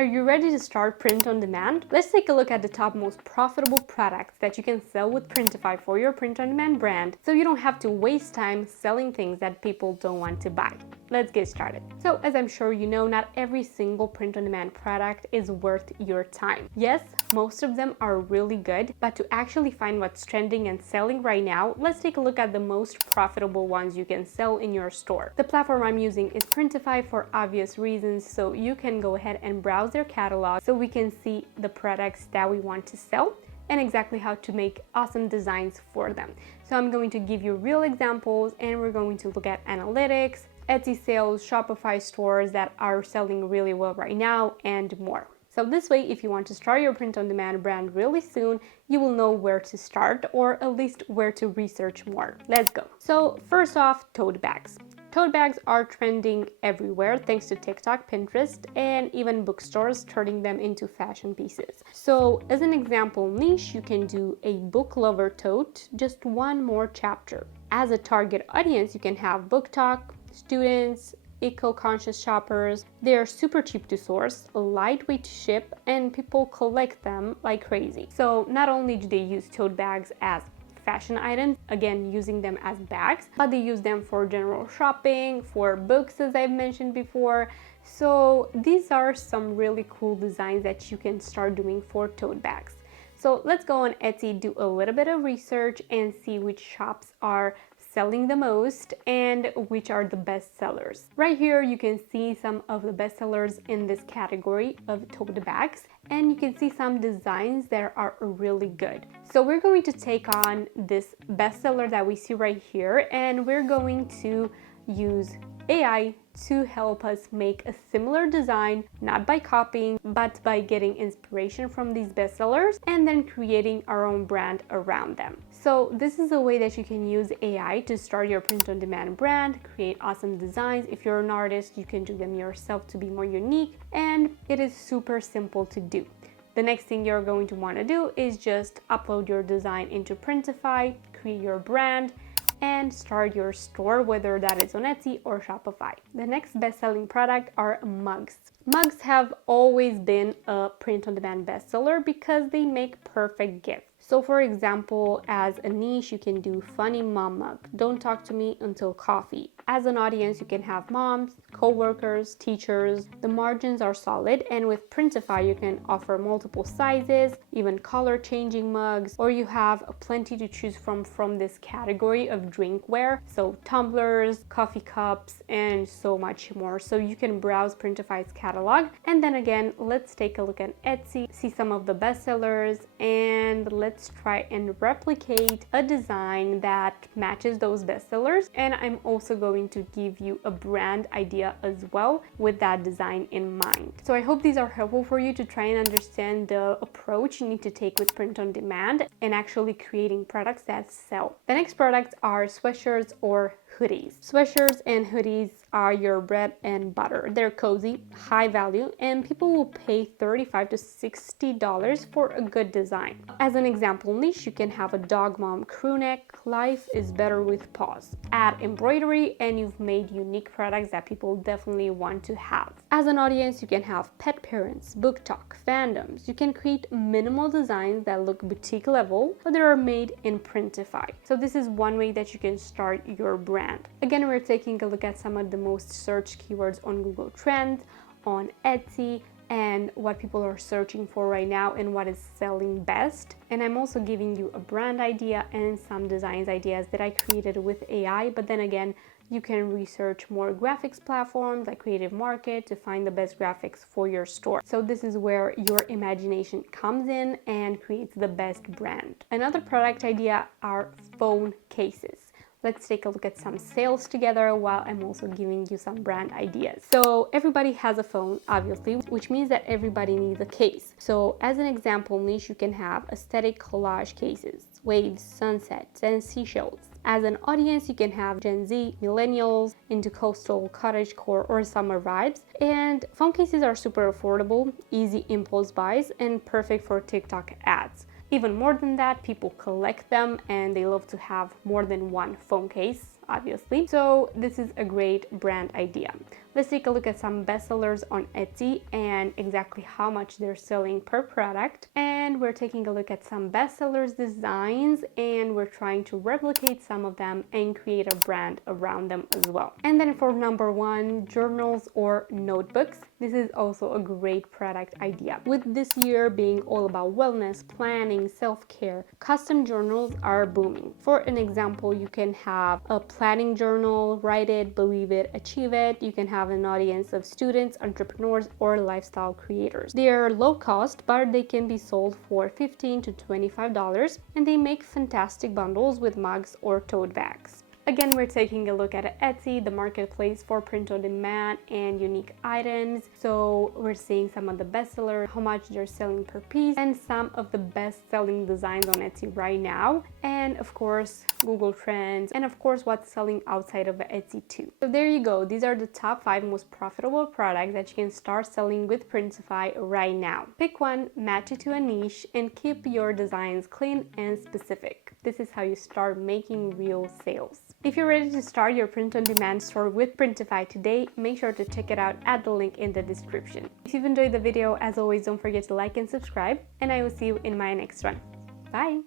Are you ready to start print on demand? Let's take a look at the top most profitable products that you can sell with Printify for your print on demand brand so you don't have to waste time selling things that people don't want to buy. Let's get started. So as I'm sure you know, not every single print on demand product is worth your time. Yes, most of them are really good, but to actually find what's trending and selling right now, let's take a look at the most profitable ones you can sell in your store. The platform I'm using is Printify for obvious reasons, so you can go ahead and browse their catalog so we can see the products that we want to sell and exactly how to make awesome designs for them. So I'm going to give you real examples and we're going to look at analytics, Etsy sales, Shopify stores that are selling really well right now, and more. So this way, if you want to start your print-on-demand brand really soon, you will know where to start or at least where to research more. Let's go. So first off, tote bags. Tote bags are trending everywhere thanks to TikTok, Pinterest, and even bookstores turning them into fashion pieces. So as an example niche, you can do a book lover tote, just one more chapter. As a target audience, you can have book talk, students, eco-conscious shoppers. They are super cheap to source, lightweight to ship, and people collect them like crazy. So not only do they use tote bags as fashion items, again using them as bags, but they use them for general shopping, for books as I've mentioned before. So these are some really cool designs that you can start doing for tote bags. So let's go on Etsy, do a little bit of research and see which shops are selling the most and which are the best sellers. Right here you can see some of the best sellers in this category of tote bags, and you can see some designs that are really good. So we're going to take on this bestseller that we see right here and we're going to use AI to help us make a similar design, not by copying, but by getting inspiration from these bestsellers and then creating our own brand around them. So this is a way that you can use AI to start your print-on-demand brand, create awesome designs. If you're an artist, you can do them yourself to be more unique, and it is super simple to do. The next thing you're going to want to do is just upload your design into Printify, create your brand, and start your store, whether that is on Etsy or Shopify. The next best-selling product are mugs. Mugs have always been a print-on-demand bestseller because they make perfect gifts. So for example, as a niche, you can do funny mom mug, don't talk to me until coffee. As an audience, you can have moms, co-workers, teachers. The margins are solid, and with Printify, you can offer multiple sizes, even color changing mugs, or you have plenty to choose from this category of drinkware. So tumblers, coffee cups, and so much more. So you can browse Printify's catalog. And then again, let's take a look at Etsy, see some of the bestsellers, and let's try and replicate a design that matches those bestsellers. And I'm also going to give you a brand idea as well with that design in mind. So I hope these are helpful for you to try and understand the approach you need to take with print on demand and actually creating products that sell. The next products are sweatshirts or hoodies. Sweatshirts and hoodies are your bread and butter. They're cozy, high value, and people will pay $35 to $60 for a good design. As an example niche, you can have a dog mom crew neck. Life is better with paws. Add embroidery and you've made unique products that people definitely want to have. As an audience, you can have pet parents, book talk, fandoms. You can create minimal designs that look boutique level, but they are made in Printify. So this is one way that you can start your brand. Again, we're taking a look at some of the most searched keywords on Google Trends, on Etsy, and what people are searching for right now and what is selling best. And I'm also giving you a brand idea and some designs ideas that I created with AI, but then again, you can research more graphics platforms like Creative Market to find the best graphics for your store. So this is where your imagination comes in and creates the best brand. Another product idea are phone cases. Let's take a look at some sales together while I'm also giving you some brand ideas. So everybody has a phone, obviously, which means that everybody needs a case. So as an example niche, you can have aesthetic collage cases, waves, sunsets, and seashells. As an audience, you can have Gen Z, millennials, into coastal, cottagecore, or summer vibes. And phone cases are super affordable, easy impulse buys, and perfect for TikTok ads. Even more than that, people collect them and they love to have more than one phone case. obviously. So this is a great brand idea. Let's take a look at some bestsellers on Etsy and exactly how much they're selling per product. And we're taking a look at some bestsellers designs, and we're trying to replicate some of them and create a brand around them as well. And then for number one, journals or notebooks. This is also a great product idea. With this year being all about wellness, planning, self-care, custom journals are booming. For an example, you can have a planning journal, write it, believe it, achieve it. You can have an audience of students, entrepreneurs, or lifestyle creators. They are low cost, but they can be sold for $15 to $25, and they make fantastic bundles with mugs or tote bags. Again, we're taking a look at Etsy, the marketplace for print on demand and unique items. So we're seeing some of the bestsellers, how much they're selling per piece, and some of the best selling designs on Etsy right now. And of course, Google Trends, and of course, what's selling outside of Etsy too. So there you go. These are the top 5 most profitable products that you can start selling with Printify right now. Pick one, match it to a niche, and keep your designs clean and specific. This is how you start making real sales. If you're ready to start your print-on-demand store with Printify today, make sure to check it out at the link in the description. If you've enjoyed the video, as always, don't forget to like and subscribe, and I will see you in my next one. Bye!